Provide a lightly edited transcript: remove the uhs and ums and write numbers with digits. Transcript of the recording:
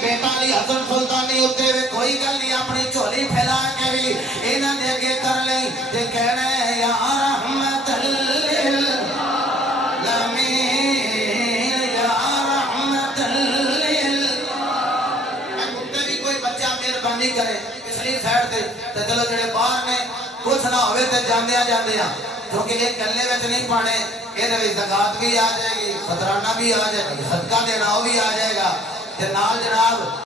بیٹا علی حسن سلطانی ہوتے ہوئے کوئی گل نہیں اپنی جھولی پھیلا کے بھی انہاں دے اگے کر لئی تے کہنا ہے یا رحمت للعالمین یا رحمت للعالمین تے بھی کوئی بچہ مہربانی کرے پچھلی سائیڈ تے چلو جڑے باہر نے کچھ نہ ہوئے تے جاندیاں کیونکہ یہ کلے وچ نہیں پانے یہ زکات بھی آ جائے گی، فطرانہ بھی آ جائے گا، صدقہ دینا وہ بھی آ جائے گا تے نال جناب